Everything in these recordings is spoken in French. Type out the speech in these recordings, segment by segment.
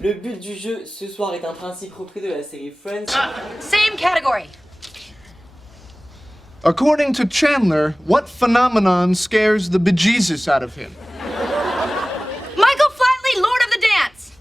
Le but du jeu ce soir est un principe repris de la série Friends. Same category. According to Chandler, what phenomenon scares the bejesus out of him? Michael Flatley, Lord of the Dance.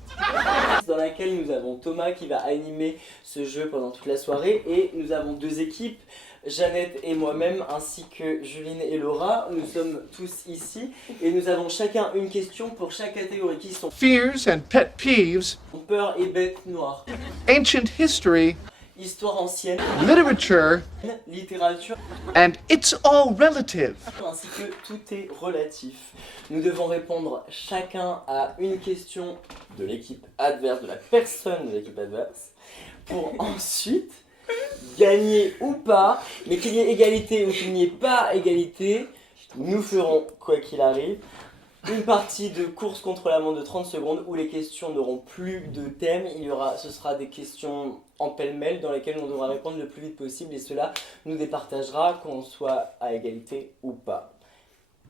Dans laquelle nous avons Thomas qui va animer ce jeu pendant toute la soirée et nous avons deux équipes, Jeannette et moi-même ainsi que Juline et Laura. Nous sommes tous ici et nous avons chacun une question pour chaque catégorie qui sont Fears and pet peeves, peur et bête noire, ancient history, histoire ancienne, literature, littérature and it's all relative. ainsi que tout est relatif. Nous devons répondre chacun à une question de l'équipe adverse, de la personne de l'équipe adverse, pour ensuite gagner ou pas, mais qu'il y ait égalité ou qu'il n'y ait pas égalité, nous ferons, quoi qu'il arrive, une partie de course contre la montre de 30 secondes où les questions n'auront plus de thème. Ce sera des questions en pêle-mêle dans lesquelles on devra répondre le plus vite possible et cela nous départagera qu'on soit à égalité ou pas.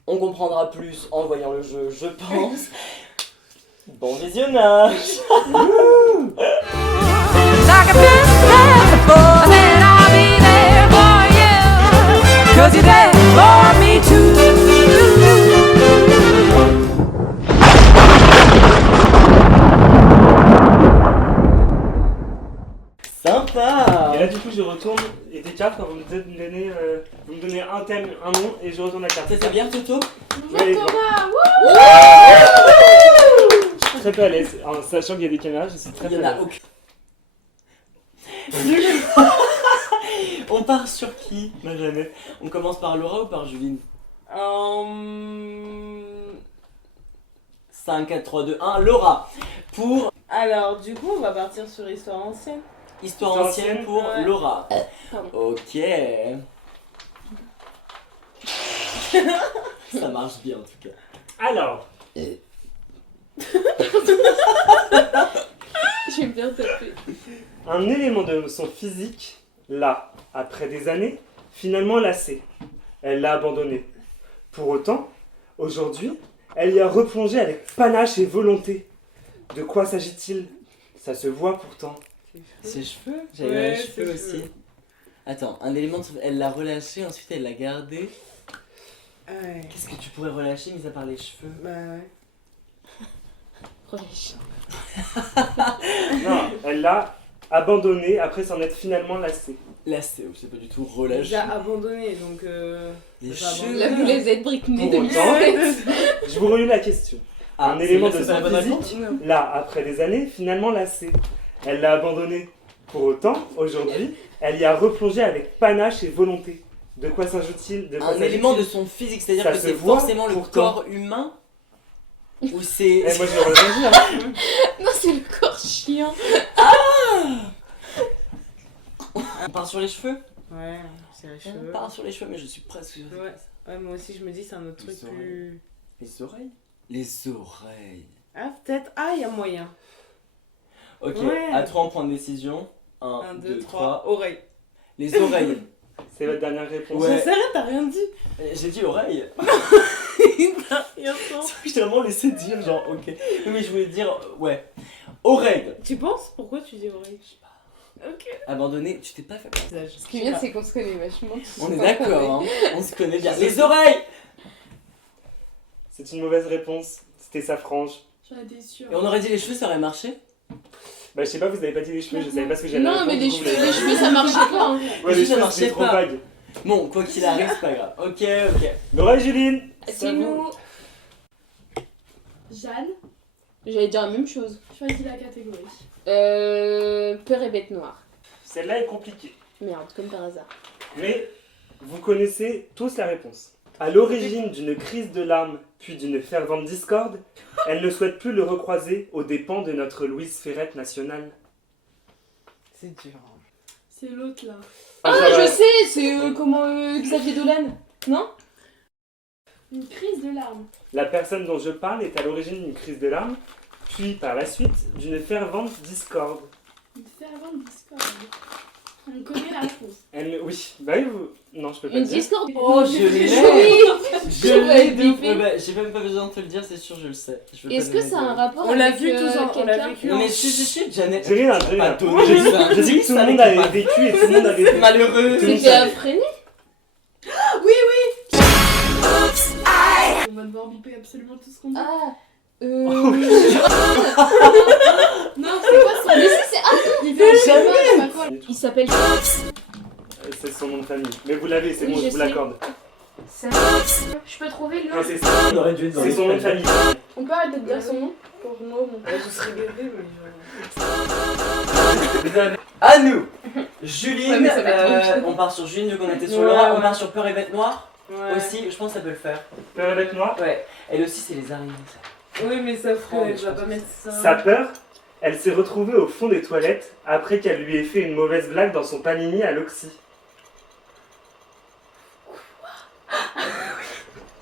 On comprendra plus en voyant le jeu, je pense. Bon visionnage. Like a best before, then I'll be there for you. 'Cause you're there for me too. Sympa. Et là du coup je retourne et des cartes quand vous me donnez un thème, un nom et je retourne la carte. Ça c'est bien Toto? Oui, je suis très peu à l'aise, en sachant qu'il y a des caméras, je suis très Il peu y à en a l'aise. aucun. On part sur qui, ma Jeannette? On commence par Laura ou par Juline? 5, 4, 3, 2, 1, Laura. Pour Alors, du coup, on va partir sur histoire ancienne. histoire Histoire ancienne ancienne, pour ouais. Laura. Pardon. Ok. Ça marche bien en tout cas. Alors, J'ai bien tapé. un élément de son physique l'a, après des années, finalement lassé. Elle l'a abandonné. Pour autant, aujourd'hui, elle y a replongé avec panache et volonté. De quoi s'agit-il? Ça se voit pourtant. Ses cheveux? J'avais Ouais, les cheveux ses aussi. cheveux. Attends, un élément de son... Elle l'a relâché, ensuite elle l'a gardé. Ouais. Qu'est-ce que tu pourrais relâcher mis à part les cheveux? Bah ouais. Non, elle l'a abandonné après s'en être finalement lassée. Là c'est pas du tout J'ai relâché. abandonné, donc Les ça va cheveux. abandonner. La boulette Britney Pour de autant, Lucette. je vous relis la question. Ah, Un élément c'est de pas la son bonne physique réponse? l'a, après des années, finalement lassé. Elle l'a abandonné. Pour autant, aujourd'hui, elle y a replongé avec panache et volonté. De quoi s'agit-il? De quoi Un élément de s'agit-il? son physique, c'est-à-dire Ça que se c'est voit forcément le pourtant. corps humain? Ou c'est... Eh, moi je vais réagir. Hein. Non, c'est le corps chiant. On part sur les cheveux? Ouais, c'est les On cheveux. part sur les cheveux, mais je suis presque sûr. Ouais. Ouais, moi aussi je me dis c'est un autre Les truc oreilles. plus... Les oreilles? Les oreilles. Ah peut-être, ah il y a moyen. Ok, Ouais. à 3 en point de décision. 1, 1, 2, 2, 3. 3, oreille. Les oreilles. C'est votre dernière réponse. Ouais. C'est sérieux, t'as rien dit. J'ai dit oreilles. T'as rien dit. Je t'ai vraiment laissé dire, genre, ok. Oui, mais je voulais dire, ouais. Oreilles. Tu penses? Pourquoi tu dis oreille? Ok. Abandonné, tu t'es pas fait. Ce qui est bien, c'est qu'on se connaît vachement. On est d'accord, hein. On se connaît bien. Les oreilles. C'est une mauvaise réponse. C'était sa frange. J'en étais sûre. Et on aurait dit les cheveux, ça aurait marché? Bah je sais pas, vous avez pas dit les cheveux, je savais pas ce que j'allais Non, mais répondre, les du coup, cheveux, les cheveux, ça marchait pas. Hein. Ouais, les les cheveux, ça cheveux marchait c'était trop pas. vague. Bon, quoi qu'il arrive, c'est pas grave. Ok, ok. Laura et Juline. C'est nous. Jeanne, J'allais dire la même chose. choisis la catégorie. Peur et bête noire. Celle-là est compliquée. Merde, comme par hasard. Mais vous connaissez tous la réponse. À l'origine d'une crise de larmes, puis d'une fervente discorde, elle ne souhaite plus le recroiser aux dépens de notre Louise Ferrette nationale. C'est dur. C'est l'autre là. Ah, ça va. je sais, c'est comment Xavier Dolan. Non? Une crise de larmes. La personne dont je parle est à l'origine d'une crise de larmes, puis par la suite d'une fervente discorde. Une fervente discorde. On connaît la réponse. Oui, bah oui, vous... Non, je peux pas Une le dire. discorde. Oh, je l'ai. Je vais de ouf. bipper. Bah, j'ai même pas besoin de te le dire, c'est sûr, je le sais. Je veux Est-ce pas que donner ça a un de- rapport On l'a avec vu tous en- on l'a quelqu'un vécu. Non mais si, Janet. J'ai rien, Pas donné J'ai dit, ça. j'ai dit que tout le monde avait vécu et tout le monde avait vécu. Malheureux. Tout le monde C'était savait. un freiné. On va devoir biper absolument tout ce qu'on dit. Ah. Non, c'est quoi son Mais si, c'est. Ah, Il fait jamais, c'est pas quoi. il s'appelle. C'est son nom de famille. Mais vous l'avez, c'est Oui, bon, je je vous sais. l'accorde. Je peux trouver Non, le. c'est ça. On aurait dû être dans C'est le son nom de famille. On peut arrêter de dire son nom pour moi. Je serais bébé, mais À nous. Juline, Ouais, mais ça va être trop on part sur Juline vu qu'on était sur Ouais, Laura, ouais. on part sur Peur et Bête Noire Ouais. aussi, je pense que ça peut le faire. Peur et bête noire. Ouais, elle aussi c'est les araignées. ça. Oui, mais ça ferait, je vais pas mettre ça. Sa peur, elle s'est retrouvée au fond des toilettes après qu'elle lui ait fait une mauvaise blague dans son panini à l'oxy.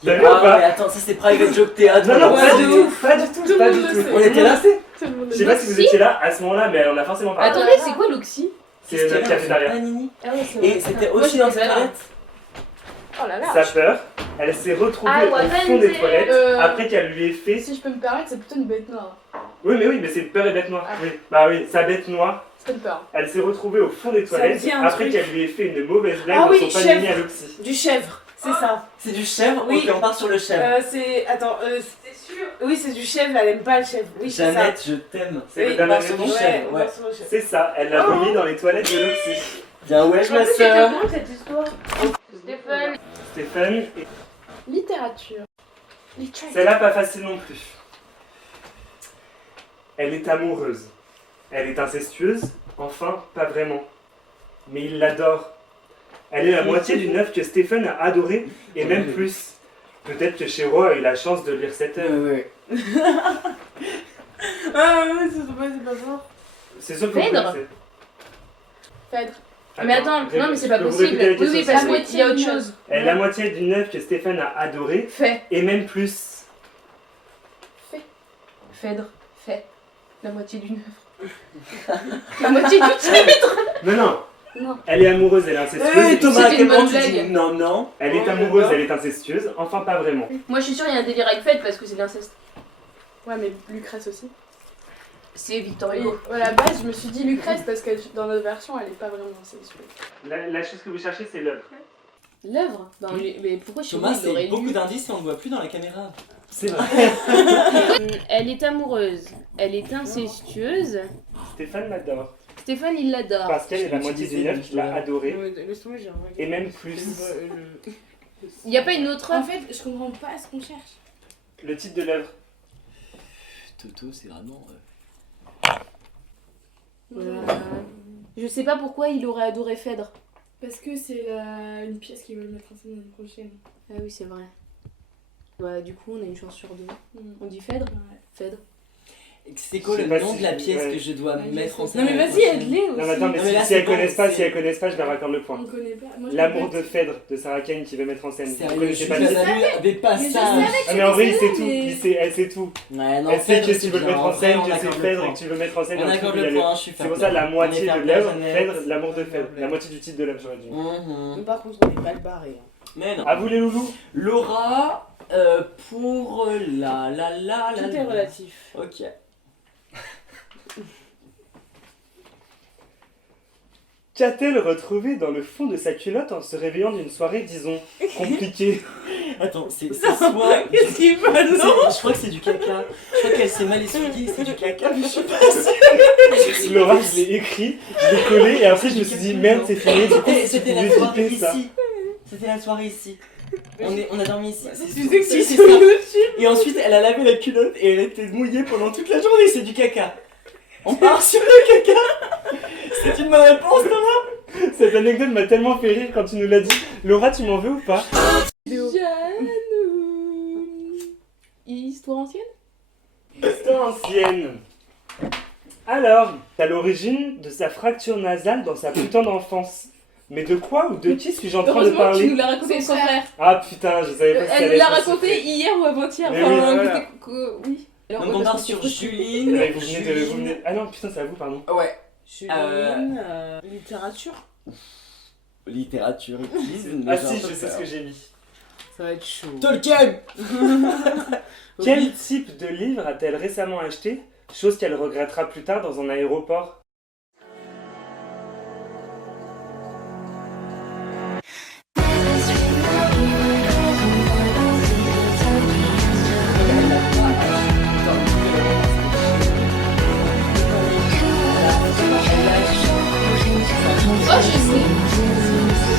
T'as vu ou Ah pas mais attends, ça c'est Private Joke Théâtre. Non, non, alors, pas c'est- du tout, pas du tout, Tout le pas monde du le tout. sait. On était là. Tout le monde Je sais pas si vous étiez là à ce moment-là, mais on a forcément parlé. Attendez, c'est quoi l'oxy? C'est notre cafétéria. Panini. Ah ouais, c'est Et c'était aussi dans cette toilette. Oh là là. Sa peur, elle s'est retrouvée Ah, au ouais, fond des Wednesday. toilettes après qu'elle lui ait fait. Si je peux me permettre, c'est plutôt une bête noire. Oui, mais c'est peur et bête noire. Ah. Oui, bah oui, sa bête noire, C'est une peur. elle s'est retrouvée au fond des Ça me toilettes dit un après truc. qu'elle lui ait fait une mauvaise blague Ah dans oui, son panini chèvre. à l'oxy. Du chèvre, c'est ça. C'est du chèvre. Oui. Ok, on part sur le chèvre. C'est. Attends, c'était sûr. Oui, c'est du chèvre, elle aime pas le chèvre. Oui, c'est ça. Jeannette, je t'aime. C'est Oui, le dernier part sur réponse. du chèvre, on ouais. va sur le chèvre. C'est ça, elle l'a vomi dans les toilettes de l'oxy. Bien wesh ma soeur. cette histoire Stéphane. Stéphane, et Littérature. celle-là pas facile non plus. Elle est amoureuse. Elle est incestueuse, enfin pas vraiment. Mais il l'adore. Elle est la moitié d'une œuvre que Stéphane a adorée, et même plus. Peut-être que Chéro a eu la chance de lire cette œuvre. Ouais. Ah ouais, c'est pas ça. C'est sûr que vous Phèdre. connaissez. Phèdre. Mais attends, non mais c'est pas je peux vous possible. répéter la Oui, oui, question, parce s'il vous qu'il y a autre chose. Elle est la moitié d'une œuvre que Stéphane a adorée, Fait. et même plus. Phèdre. Fait. La moitié d'une œuvre. La moitié du titre. Non. Non. Elle est amoureuse, elle est incestueuse. Hey, Thomas, à C'était quel une moment bonne tu dis blague. non, non. Elle est Oh, amoureuse, d'accord. elle est incestueuse, enfin pas vraiment. Moi je suis sûre il y a un délire avec Phèdre parce que c'est de l'inceste. Ouais, mais Lucrèce aussi. C'est Victor Oui, Hugo. à la base, je me suis dit Lucrèce parce que dans notre version, elle est pas vraiment incestueuse. La chose que vous cherchez, c'est l'œuvre. L'œuvre Mais pourquoi je Thomas, il aurait c'est beaucoup lu d'indices et on ne voit plus dans la caméra. C'est vrai. Elle est amoureuse. Elle est incestueuse. Stéphane l'adore. Stéphane il l'adore. Parce qu'elle est la moitié d'une œuvre qu'il a adorée, Laisse tomber, j'ai un et même plus. Il n'y a pas une autre En œuvre. fait, je comprends pas ce qu'on cherche. Le titre de l'œuvre. Toto, c'est vraiment. Je sais pas pourquoi il aurait adoré Phèdre. Parce que c'est une pièce qu'ils veulent mettre en scène l'année prochaine. Ah oui c'est vrai. Bah du coup on a une chance sur deux. Mm. On dit Phèdre. Ouais. Phèdre. C'est quoi Je le sais pas nom si de la je- pièce ouais. que je dois Ouais, je mettre sais. en scène Non mais la vas-y, prochaine aide-les aussi. Non mais attends, mais Non, mais là, si c'est elles bon, connaissent pas, c'est- si elles connaissent pas, je leur accorde le point. On connaît pas. Moi, je L'amour connais de pas. Phèdre de Sarah Kane qui veut mettre en scène. Vous Sérieux, je connaissez suis pas pas le titre? mais pas Mais je ça. savais Ah mais en vrai il sait c'est tout, mais- elle sait tout. Ouais, non, Elle sait Phèdre, que c'est tu veux le bien. mettre en En vrai, scène, on que c'est accorde le Phèdre et point. que tu veux mettre en scène On un truc accorde où il y a le le- point, je suis C'est pour ça la moitié fair de play, l'œuvre, Jeannette. Phèdre, l'amour de Fair Phèdre. play. La moitié du titre de l'œuvre, j'aurais dit. Mhm. Par contre, on est mal barré. Mais non. À vous les loulous. Laura, pour la. Tout est relatif. Ok. Qu'a-t-elle retrouvé dans le fond de sa culotte en se réveillant d'une soirée, disons, compliquée? Attends, c'est soit. Qu'est-ce qu'il veut, non Je crois que c'est du caca. Je crois qu'elle s'est mal essuyée, c'est du caca, mais je suis pas sûre. Laura, je l'ai écrit, je l'ai collé et après je me suis dit merde c'est fini, du coup si tu C'était la pouvais soirée biper ça. ici. C'était la soirée ici. On a dormi ici. Tu sais que Si, c'est c'est ça. Et ensuite, elle a lavé la culotte et elle était mouillée pendant toute la journée. C'est du caca. On part sur le caca. C'est une bonne réponse, Thomas. Cette anecdote m'a tellement fait rire quand tu nous l'as dit. Laura, tu m'en veux ou pas? Jeanne. Histoire ancienne. Histoire ancienne. Alors, à l'origine de sa fracture nasale dans sa putain d'enfance. Mais de quoi ou de qui suis-je en train de Heureusement que tu parler? nous l'as raconté son frère. Ah putain, je savais pas si ça Elle allait nous l'a être raconté secret. hier ou avant-hier. Mais oui, voilà. Oui. Alors, Donc ouais, on parce part que sur c'est Juline. Ouais, vous venez de... Ah non, putain, c'est à vous, pardon. Ouais. Juline, littérature. Littérature utile. Ah si, je sais ce que j'ai mis. Ça va être chaud. Tolkien. Quel type de livre a-t-elle récemment acheté, chose qu'elle regrettera plus tard dans un aéroport? Oh, je sais.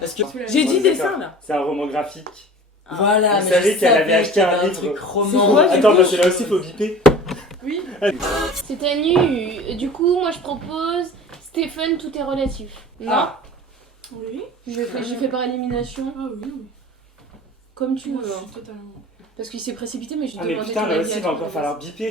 Parce que J'ai dit Ouais, dessin d'accord. là. C'est un roman graphique. voilà, Vous mais savez je qu'elle savais avait acheté qu'il y avait un livre. truc C'est roman. quoi, j'ai Attends, vu. parce que là aussi faut biper. Oui. C'est à nu. Du coup, moi je propose Stéphane, tout est relatif. Non Ah. Oui. Je fais par élimination. Ah oui, oui. Comme tu Moi, veux. je hein. suis totalement. Parce qu'il s'est précipité, mais je Ah mais demandais putain, ton là avis aussi à il va toi, encore de falloir biper,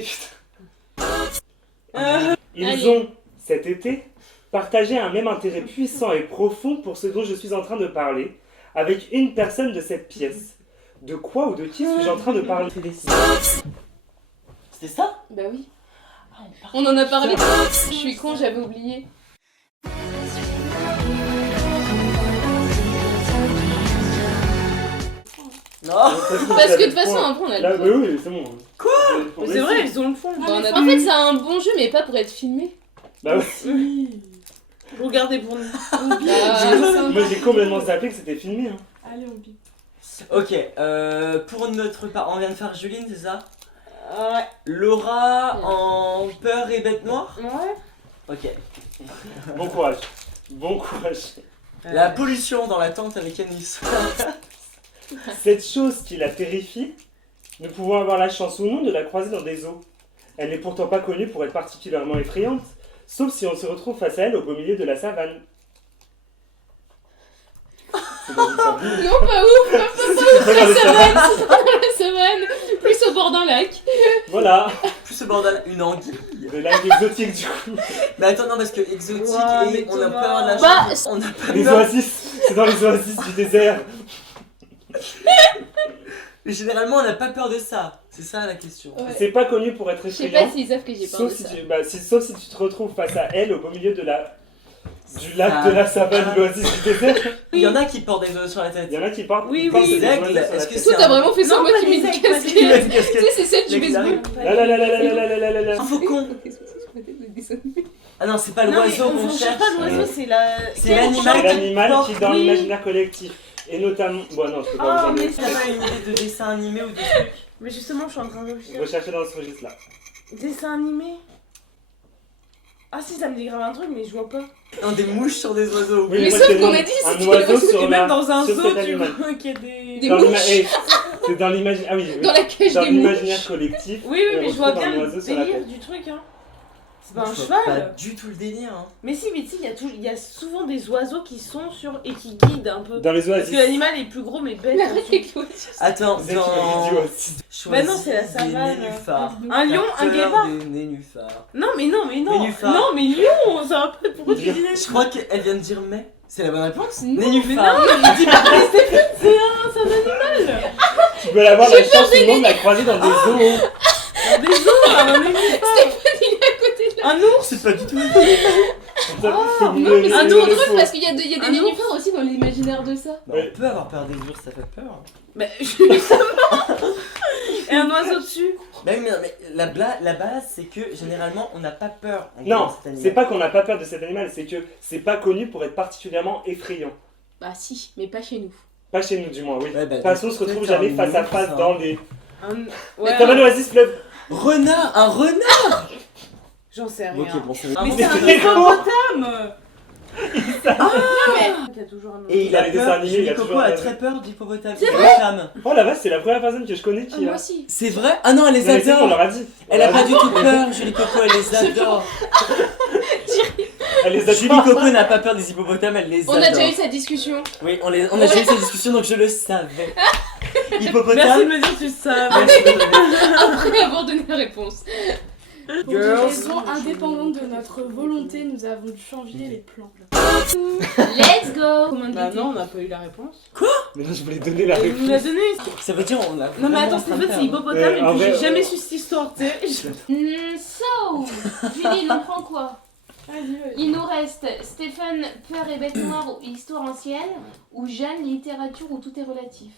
putain. Ils Allez. ont, cet été, partagé un même intérêt puissant et profond pour ce dont je suis en train de parler, avec une personne de cette pièce. De quoi ou de qui suis-je en train de parler? C'était ça? Bah oui. On en a parlé. Je suis con, j'avais oublié. Non. Parce que de toute façon, après, on a Là, le bah point. oui, c'est bon. Quoi? Mais c'est vrai, ils ont le fond. Bah, en fait, c'est un bon jeu, mais pas pour être filmé. Bah ouais. Oui. Regardez pour nous. Bah, Moi j'ai complètement zappé que c'était filmé. Hein. Allez, on pique. Ok, pour notre part, on vient de faire Juline, c'est ça? Ouais. Laura en peur et bête noire? Ouais. Ok. Bon courage. Bon courage. La pollution dans la tente avec Anis. Cette chose qui la terrifie, nous pouvons avoir la chance ou non de la croiser dans des eaux. Elle n'est pourtant pas connue pour être particulièrement effrayante, sauf si on se retrouve face à elle au beau milieu de la savane. C'est dans une savane. non, pas ouf. C'est pas dans les savanes. La savane, plus au bord d'un lac. Voilà, Plus ce bordel, une anguille. des lacs exotiques du coup. Mais attends, non, parce que exotique Ouah, et mais on a Thomas. peur de la Bah, chose. On a pas Les peur. oasis, c'est dans les oasis du désert. Mais généralement, on n'a pas peur de ça. C'est ça la question. Ouais. C'est pas connu pour être Je sais effrayant. pas s'ils savent que j'ai peur de Sauf si, ça. sauf si tu te retrouves face à elle au beau milieu de du lac de la savane, de l'oasis du désert. Il y en a qui portent des oiseaux sur la tête. Il y en a qui partent. Oui, qui portent oui. des Aigle, oiseaux sur la est-ce que tête. Toi, c'est t'as un- vraiment fait ça, Non, moi pas qui mets des une aigles, casquette. Qui met une Tu casquette. sais, c'est celle du Mec, il baseball. arrive. Là, là, là, là, là, là, là, là, là, là. Un faucon. Ah non, c'est pas l'oiseau on qu'on cherche cherche. pas l'oiseau, c'est la. C'est l'animal. C'est l'animal qui est dans Oui. l'imaginaire collectif. Et notamment. Bon, non, je peux pas Oh, vous mais donner. T'as pas une idée de dessin animé ou de truc? Mais justement, je suis en train de réfléchir. Recherchez dans ce registre-là. Dessin animé. Ah si, ça me dit grave un truc, mais je vois pas. Non, des mouches sur des oiseaux. Oui, Mais moi, sauf je te qu'on demande a dit, un c'était oiseau des sur Et la- même dans un sur zoo, cet tu animal. vois qu'il y a des. Des Dans mouches. c'est dans l'imaginaire. Ah oui, oui. Dans la cage Dans des mouches. l'imaginaire collectif. Oui, oui, on mais je vois retrouve bien un le oiseau sur la délire tête. du truc, hein. C'est pas un Je vois Pas cheval. du tout le délire. Hein. Mais si, il y a souvent des oiseaux qui sont sur. Et qui guident un peu. Dans les Parce oasis. que l'animal est plus gros, mais bête. Mais en arrête dessous. avec l'oiseau. Attends, C'est qui m'a dit dans. oasis. Bah non, c'est la Choisis des savane. nénuphars. Un lion, T'as un peur guépard. des nénuphars. Non, mais non, mais non. Nénuphar. Non, mais lion, ça va pas. Pourquoi tu dis Je crois qu'elle vient de dire mais. C'est la bonne réponse? Non, Nénuphar. Il dit pas mais c'est un animal. Tu peux avoir la chance ou non de la croiser dans des zoos. Des os, un nénuphar. Il est à côté de là. Un ours. C'est pas du tout. Faut vous Non, mais le- c'est le- trop le drôle faux. parce qu'il y a, il y a Un des ours. nénuphars aussi dans l'imaginaire de ça. Bah, on peut avoir peur des ours, ça fait peur. Mais justement. Et un oiseau dessus. Bah oui, mais la base, c'est que généralement, on n'a pas peur. en Non, voyant cet animal. c'est pas qu'on n'a pas peur de cet animal, c'est que c'est pas connu pour être particulièrement effrayant. Bah si, mais pas chez nous. Pas chez nous, du moins, oui. Ouais, bah, De toute façon, on se retrouve peut-être jamais un face à ours, face hein. dans les. Ouais. Savane oasis fleuve. Renard, un renard. J'en sais rien. Ok, bon, c'est. Mais bon, c'est un c'est hippopotame. Il y a toujours un Et il Dans a les dessins peur. animés, il y Julie a Coco toujours a un- très peur d'hippopotame. Hippopotame. Oh la vache, c'est la première personne que je connais Ah, qui moi a. aussi. C'est vrai? Ah non, elle les Non, mais c'est bon, on adore. leur a dit. Elle a pas du tout peur, Julie Coco, elle les adore. Elle les a Julie Coco n'a pas peur des hippopotames, elle les On adore. a déjà eu cette discussion. Oui, on a déjà eu cette discussion, donc je le savais. Merci de Hippopotame. me dire que tu savais. Merci de me donner. Après avoir donné la réponse. Pour des raisons indépendantes de notre volonté, nous avons changé les plans. Let's go. Combien de Bah d'été non, on n'a pas eu la réponse. Mais non, je voulais donner la Il nous l'a réponse. donné. Ça veut dire on a. Non mais attends, vraiment en train de Stéphane, c'est perdre. hippopotame en et puis vrai, j'ai jamais su cette histoire, tu sais. So, Julie, on prend quoi? Vas-y, vas-y. Il nous reste Stéphane, Peur et Bête Noire ou Histoire ancienne, ou Jeanne, littérature ou tout est relatif.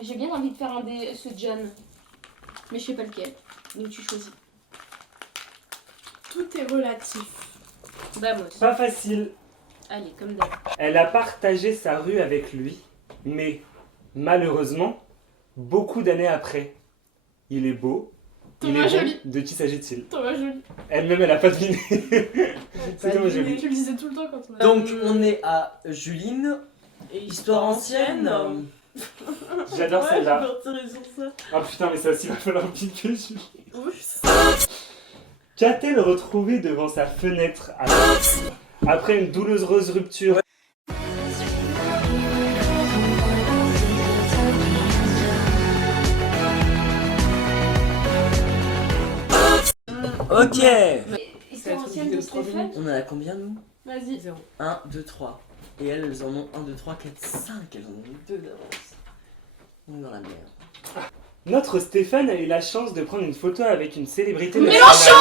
J'ai bien envie de faire ce Jeanne, mais je sais pas lequel. Donc tu choisis. Tout est relatif. Vamos. Pas facile. Allez, comme d'hab. Elle a partagé sa rue avec lui, mais malheureusement, beaucoup d'années après. Il est beau. Il Thomas est bon. Joly. De qui s'agit-il? Thomas Joly. Elle-même, elle a pas deviné. C'est Thomas deviné. Joly. Tu le disais tout le temps quand on a. Donc on est à Juline, Et histoire ancienne. J'adore Ouais, celle-là. je peux retirer sur ça. Oh putain, mais ça aussi, il va falloir piquer. Oui. Qu'a-t-elle retrouvé devant sa fenêtre après une douloureuse rupture? Ok. Histoire ancienne de Stéphane. On en a combien nous? Vas-y. 1, 2, 3. Et elles en ont 1, 2, 3, 4, 5. Elles en ont 2 d'avance. On est dans la merde. Notre Stéphane a eu la chance de prendre une photo avec une célébrité Mélenchon.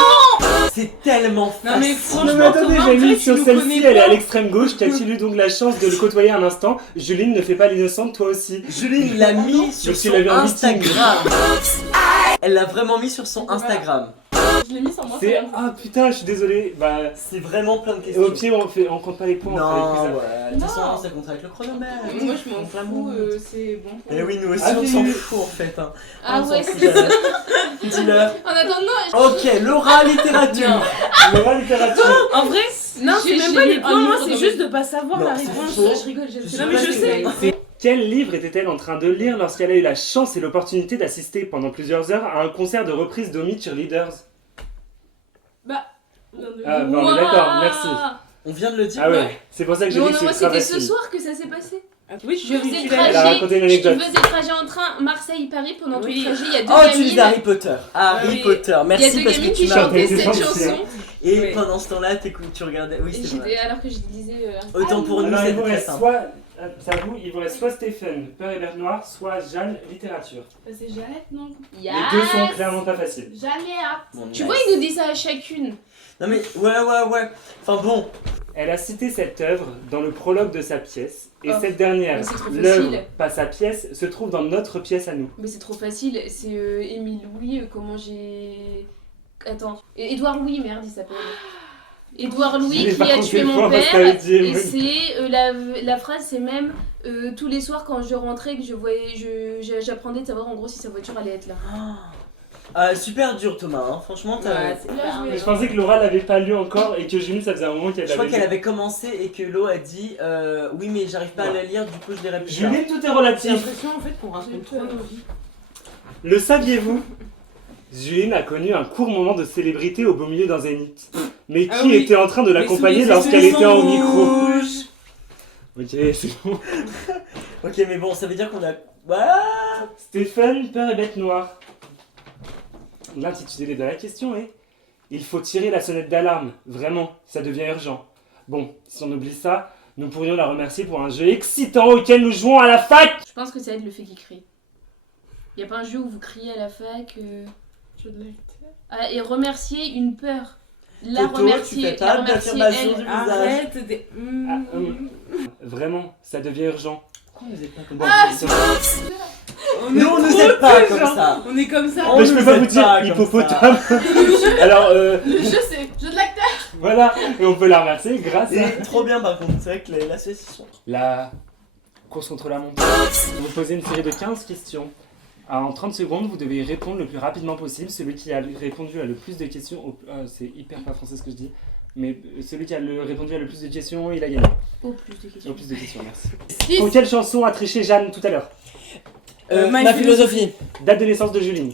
C'est tellement facile. Non mais Non franchement, mais attendez, Thomas, j'ai en mis fait, sur tu nous celle-ci, connais elle est à pas. l'extrême gauche. Qu'a-t-il eu donc la chance de le côtoyer un instant? Juline ne fait pas l'innocente, toi aussi. Juline l'a mis sur Donc tu son l'avais en meeting. Instagram. Elle l'a vraiment mis sur son Instagram. Je l'ai mis sur moi. C'est... Ah putain, je suis désolé. Bah, C'est vraiment plein de et questions. au pied, on compte pas les points. on fait Non, que ça. ouais. De toute façon, ça compte avec le chronomètre. Moi je m'en Donc, la fous, montre. c'est bon. Eh oui, nous aussi, Ah, on oui, s'en oui. fout en fait. Hein. Ah On s'en ouais, fout, c'est ça. Dis-leur. En attendant, Ok, Laura, littérature. Laura, littérature. En vrai, non, c'est J'ai- même j'ai pas lu les un points, moi livre c'est de juste mes- de pas savoir Non, la c'est réponse. faux. Je rigole, Je non mais je sais. Quel livre était-elle en train de lire lorsqu'elle a eu la chance et l'opportunité d'assister pendant plusieurs heures à un concert de reprise d'Omi Cheerleaders? Ah, bon, on est d'accord, merci. On vient de le dire. Ah ouais, c'est pour ça que j'ai Non, dit que non, moi c'est très c'était ce facile. soir que ça s'est passé. Oui, Je faisais le Elle a trajet, raconté une je anecdote. faisais le trajet en train Marseille-Paris pendant tout Oui. le trajet. Il y a deux Oh, tu gamines. lis Harry Potter. Harry Oui. Potter. Il y a Merci deux parce que gamines tu qui m'as. chantaient chanté, cette c'est gentil. chanson. Et Oui. pendant ce temps-là, tu regardais. Oui, Et c'est j'étais- vrai. alors que je disais. Autant pour nous, Alors, il c'est vous très reste simple. soit, ça vous, il vous reste soit Stéphane, Peur et Bête Noire, soit Jeanne, littérature. C'est Jeannette, non? Les deux sont clairement pas faciles. Jaléa. Bon, Tu nice. vois, il nous dit ça à chacune. Non mais ouais. Enfin bon. Elle a cité cette œuvre dans le prologue de sa pièce, et Oh, cette dernière, mais c'est trop l'œuvre, facile. pas sa pièce, se trouve dans notre pièce à nous. Mais c'est trop facile. C'est Émile Louis. Comment j'ai. Attends. Édouard Louis, merde, il s'appelle. Édouard Louis Je l'ai qui pas a compté tué le mon point parce père. qu'elle a dit Et Émile. c'est la phrase, c'est même tous les soirs quand je rentrais que je voyais, j'apprenais de savoir en gros si sa voiture allait être là. Super dur Thomas. Hein. Franchement, t'as. Ouais, c'est Bien pas- joué. Je pensais que Laura l'avait pas lu encore et que Julie, ça faisait un moment qu'elle Je crois l'avait qu'elle lu. avait commencé et que Lo a dit oui mais j'arrive pas à la lire, du coup je lirai plus tard. Julie, tout est J'ai relatif. l'impression en fait qu'on raconte trop nos vies. Le saviez-vous? Juline a connu un court moment de célébrité au beau milieu d'un zénith. Mais qui Ah oui. était en train de l'accompagner sous les lorsqu'elle était au micro? Rouge. Ok, c'est bon. Ok mais bon, ça veut dire qu'on a. Voilà. Stéphane, Peur et Bête Noire. L'intitulé de la question est il faut tirer la sonnette d'alarme. Vraiment, ça devient urgent. Bon, si on oublie ça, nous pourrions la remercier pour un jeu excitant auquel nous jouons à la fac. Je pense que ça aide le fait qu'il crie. Y a pas un jeu où vous criez à la fac Je de l'acteur. et remercier une peur. La Toto, tu remercier, fais pas la remercier d'affirmation elle. du visage. Arrête des. Vraiment, ça devient urgent. Pourquoi vous êtes pas comme Ah, ça? Nous on nous aide pas comme ça. On est comme ça. On Mais je peux nous pas aide vous dire pas comme hippopotame. Alors, Le jeu, c'est jeu de l'acteur. voilà, et on peut la remercier grâce à Et trop bien par contre, c'est vrai que l'association. la course contre la montre. On va vous poser une série de 15 questions. En 30 secondes, vous devez répondre le plus rapidement possible. Celui qui a répondu à le plus de questions, c'est hyper pas français ce que je dis, mais celui qui a répondu à le plus de questions, il a gagné. Au plus de questions. Au plus de questions, merci. 6. Pour quelle chanson a triché Jeanne tout à l'heure? Ma Ma philosophie. Date de naissance de Juline.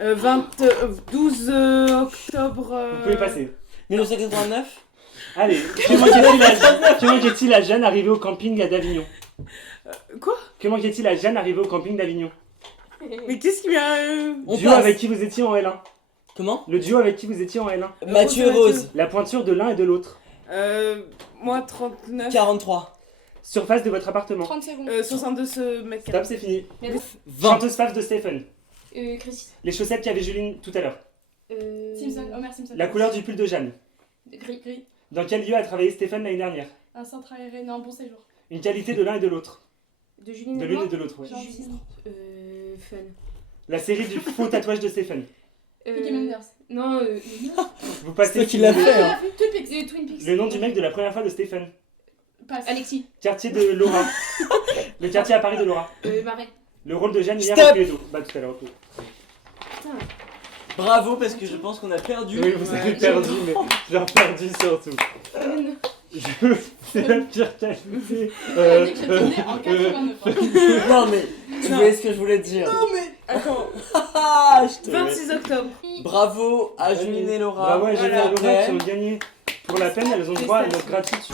12 octobre. Vous pouvez passer. 1989. Allez, que manquait-il à Jeanne arrivée au camping d'Avignon? Quoi? Que manquait-il à Jeanne arrivée au camping d'Avignon? Mais qu'est-ce qui vient On Duo passe. avec qui vous étiez en L1? Comment? Le duo avec qui vous étiez en N1. Mathieu et Rose. La pointure de l'un et de l'autre. Moi 39. 43. Surface de votre appartement. 30 secondes. 62 mètres Stop, carrés. c'est fini. 20. Chanteuse fave de Stephen. Chris. Les chaussettes qu'avait Juline tout à l'heure. Simpson, Homer Simpson. La couleur du pull de Jeanne. Gris. Dans quel lieu a travaillé Stephen l'année dernière? Un centre aéré, non, un bon séjour. Une qualité de l'un et de l'autre. De Juline De et l'une moi. et de l'autre, ouais. Gentil. Fun. La série du faux tatouage de Stephen. Peaky Blinders. Non, Vous passez. C'est toi qui l'as fait, hein. Twin Peaks. Twin Peaks. Le nom du mec de la première fois de Stephen. Passe. Alexis. Quartier de Laura. Le quartier à Paris de Laura. Marais. Le rôle de Jeanne hier Stop. au Cluedo. Bah tout à l'heure. Ok. Putain. Bravo, parce que je pense qu'on a perdu. Oui, vous avez perdu, mais j'ai perdu surtout. C'est la pire qualité. Elle a dit que j'étais née en 89. hein. Non, mais tu voyais ce que je voulais te dire. Non mais attends. Ah, je te... 26 octobre. Bravo à Juline et Laura. Bravo à Juline et Laura Après, qui ont gagné. Pour la peine, elles ont droit à notre gratuite.